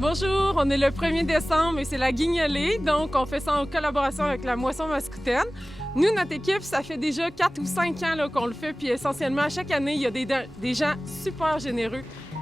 Bonjour, on est le 1er décembre et c'est la Guignolée, donc on fait ça en collaboration avec la Moisson Mascoutaine. Nous, notre équipe, ça fait déjà 4 ou 5 ans qu'on le fait, puis essentiellement, à chaque année, il y a des gens super généreux.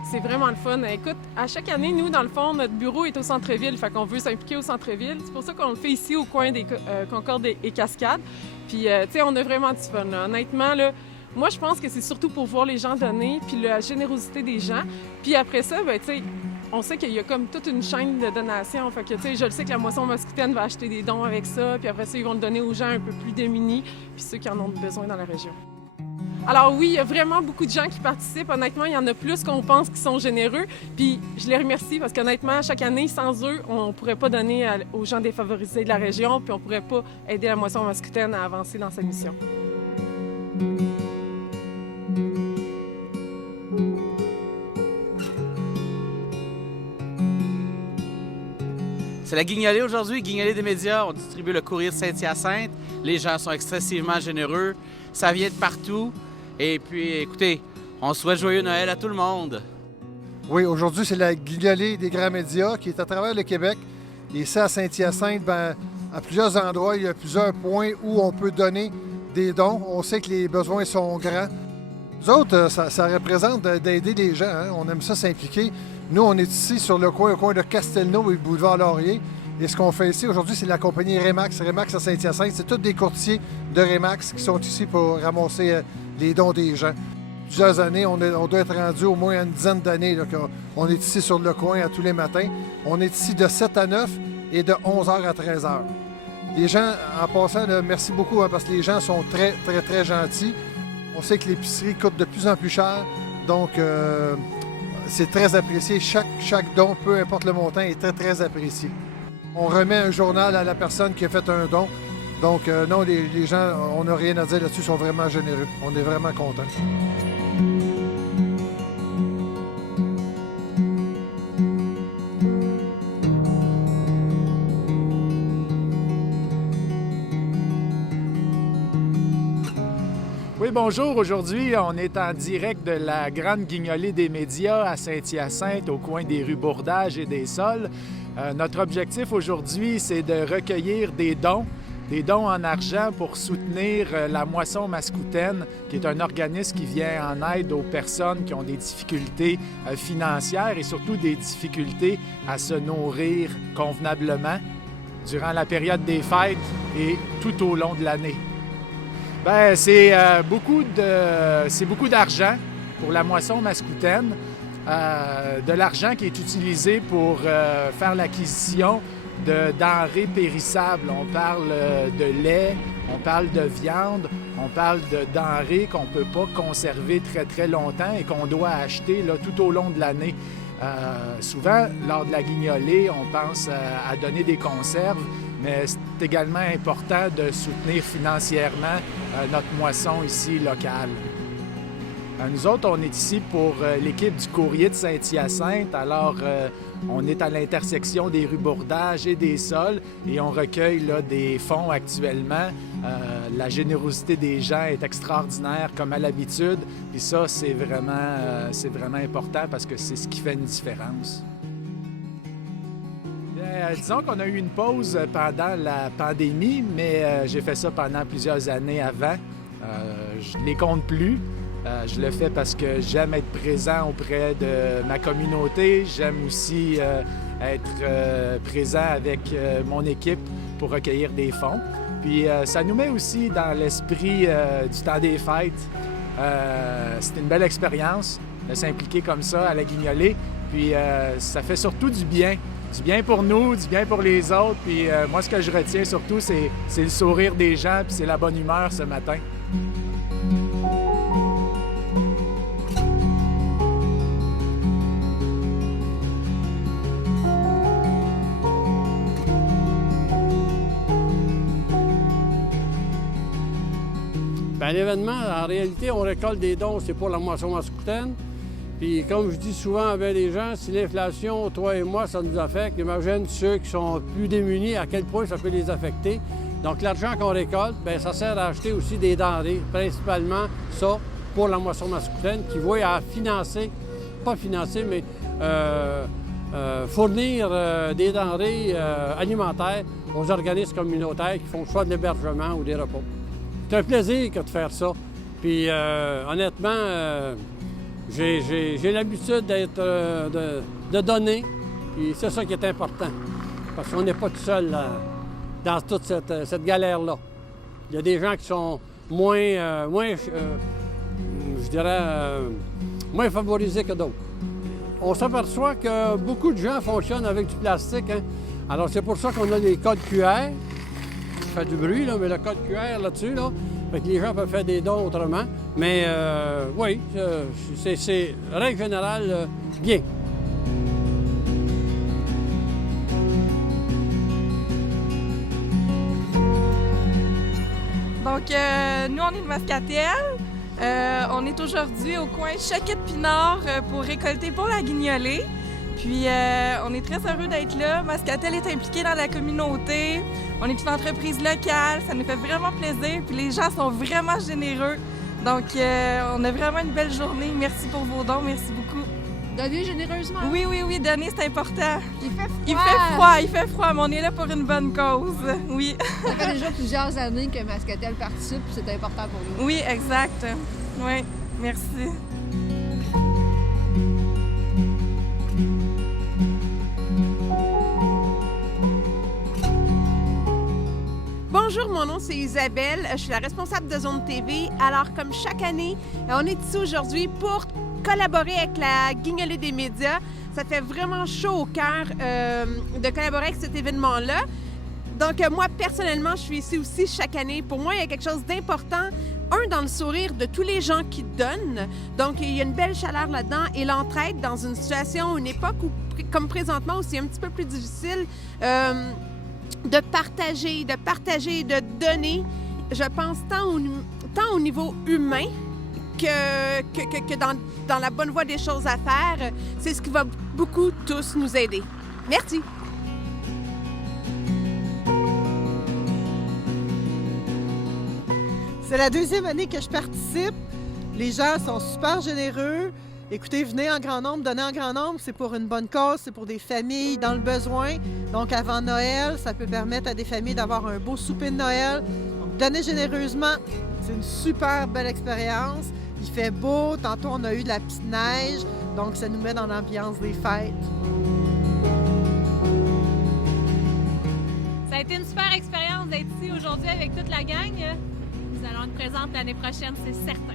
C'est vraiment le fun. Écoute, à chaque année, nous, dans le fond, notre bureau est au centre-ville, fait qu'on veut s'impliquer au centre-ville. C'est pour ça qu'on le fait ici, au coin des Concorde et Cascades. Puis, tu sais, on a vraiment du fun, là. Honnêtement, là, moi, je pense que c'est surtout pour voir les gens donner, puis la générosité des gens. Puis après ça, ben, tu sais, on sait qu'il y a comme toute une chaîne de donations. Fait que, tu sais, je le sais que la Moisson Mascoutaine va acheter des dons avec ça, puis après ça, ils vont le donner aux gens un peu plus démunis, puis ceux qui en ont besoin dans la région. Alors oui, il y a vraiment beaucoup de gens qui participent. Honnêtement, il y en a plus qu'on pense qui sont généreux. Puis je les remercie parce qu'honnêtement, chaque année, sans eux, on ne pourrait pas donner aux gens défavorisés de la région, puis on ne pourrait pas aider la Moisson Mascoutaine à avancer dans sa mission. C'est la Guignolée aujourd'hui, Guignolée des médias. On distribue le courrier de Saint-Hyacinthe. Les gens sont excessivement généreux. Ça vient de partout. Et puis, écoutez, on souhaite joyeux Noël à tout le monde. Oui, aujourd'hui, c'est la Guignolée des grands médias qui est à travers le Québec. Et ça, à Saint-Hyacinthe, bien, à plusieurs endroits, il y a plusieurs points où on peut donner des dons. On sait que les besoins sont grands. Nous autres, ça représente d'aider les gens. Hein? On aime ça s'impliquer. Nous, on est ici sur le coin, au coin de Castelnau et Boulevard Laurier. Et ce qu'on fait ici aujourd'hui, c'est la compagnie Remax. Remax à Saint-Hyacinthe, c'est tous des courtiers de Remax qui sont ici pour ramasser les dons des gens. Plusieurs années, on doit être rendu au moins une dizaine d'années qu'on est ici sur le coin à tous les matins. On est ici de 7 à 9 et de 11h à 13h. Les gens, en passant, là, merci beaucoup parce que les gens sont très, très, très gentils. On sait que l'épicerie coûte de plus en plus cher, donc c'est très apprécié. Chaque don, peu importe le montant, est très, très apprécié. On remet un journal à la personne qui a fait un don. Donc non, les gens, on n'a rien à dire là-dessus, sont vraiment généreux. On est vraiment contents. Oui, bonjour. Aujourd'hui, on est en direct de la Grande Guignolée des médias à Saint-Hyacinthe, au coin des rues Bourdage et des Sols. Notre objectif aujourd'hui, c'est de recueillir des dons en argent pour soutenir la Moisson Mascoutaine, qui est un organisme qui vient en aide aux personnes qui ont des difficultés financières et surtout des difficultés à se nourrir convenablement durant la période des fêtes et tout au long de l'année. Bien, c'est beaucoup d'argent pour la Moisson Mascoutaine, de l'argent qui est utilisé pour faire l'acquisition de denrées périssables. On parle de lait, on parle de viande, on parle de denrées qu'on ne peut pas conserver très, très longtemps et qu'on doit acheter là, tout au long de l'année. Souvent, lors de la guignolée, on pense à donner des conserves, mais c'est également important de soutenir financièrement notre moisson ici locale. Nous autres, on est ici pour l'équipe du courrier de Saint-Hyacinthe. Alors, on est à l'intersection des rues Bourdage et des Sols et on recueille là, des fonds actuellement. La générosité des gens est extraordinaire comme à l'habitude. Puis ça, c'est vraiment important parce que c'est ce qui fait une différence. Disons qu'on a eu une pause pendant la pandémie, mais j'ai fait ça pendant plusieurs années avant. Je ne les compte plus. Je le fais parce que j'aime être présent auprès de ma communauté. J'aime aussi être présent avec mon équipe pour recueillir des fonds. Puis ça nous met aussi dans l'esprit du temps des fêtes. C'est une belle expérience de s'impliquer comme ça à la guignolée. Puis ça fait surtout du bien. Du bien pour nous, du bien pour les autres. Puis moi, ce que je retiens surtout, c'est le sourire des gens puis c'est la bonne humeur ce matin. Bien, l'événement, en réalité, on récolte des dons, c'est pour la Moisson Mascoutaine. Puis comme je dis souvent avec les gens, si l'inflation, toi et moi, ça nous affecte, imagine ceux qui sont plus démunis, à quel point ça peut les affecter. Donc l'argent qu'on récolte, bien, ça sert à acheter aussi des denrées, principalement ça pour la Moisson Mascoutaine, qui voit à financer, pas financer, mais fournir des denrées alimentaires aux organismes communautaires qui font soit de l'hébergement ou des repos. C'est un plaisir que de faire ça. Puis honnêtement, j'ai l'habitude de donner, puis c'est ça qui est important. Parce qu'on n'est pas tout seul dans toute cette galère-là. Il y a des gens qui sont moins favorisés que d'autres. On s'aperçoit que beaucoup de gens fonctionnent avec du plastique. Hein? Alors c'est pour ça qu'on a les codes QR. Ça fait du bruit, là, mais le code QR là-dessus, là, fait que les gens peuvent faire des dons autrement. Mais oui, c'est règle générale, bien. Donc, nous, on est de Mascatel. On est aujourd'hui au coin Choquette-Pinard pour récolter pour la Guignolée. Puis, on est très heureux d'être là. Mascatel est impliqué dans la communauté. On est une entreprise locale. Ça nous fait vraiment plaisir. Puis, les gens sont vraiment généreux. Donc, on a vraiment une belle journée. Merci pour vos dons. Merci beaucoup. Donnez généreusement. Oui, donner, c'est important. Il fait froid. Il fait froid, mais on est là pour une bonne cause. Oui. Ça fait déjà plusieurs années que Mascatel participe, puis c'est important pour nous. Oui, exact. Oui, merci. Bonjour, mon nom c'est Isabelle, je suis la responsable de Zone TV. Alors, comme chaque année, on est ici aujourd'hui pour collaborer avec la Guignolée des médias. Ça fait vraiment chaud au cœur de collaborer avec cet événement-là. Donc, moi, personnellement, je suis ici aussi chaque année. Pour moi, il y a quelque chose d'important. Un, dans le sourire de tous les gens qui donnent. Donc, il y a une belle chaleur là-dedans et l'entraide dans une situation, une époque où, comme présentement, où c'est un petit peu plus difficile de partager, de donner. Je pense tant au niveau humain que dans la bonne voie des choses à faire. C'est ce qui va beaucoup tous nous aider. Merci. C'est la deuxième année que je participe. Les gens sont super généreux. Écoutez, venez en grand nombre, donnez en grand nombre. C'est pour une bonne cause, c'est pour des familles dans le besoin. Donc, avant Noël, ça peut permettre à des familles d'avoir un beau souper de Noël. Donc, donnez généreusement. C'est une super belle expérience. Il fait beau. Tantôt, on a eu de la petite neige. Donc, ça nous met dans l'ambiance des fêtes. Ça a été une super expérience d'être ici aujourd'hui avec toute la gang. Nous allons être présentes l'année prochaine, c'est certain.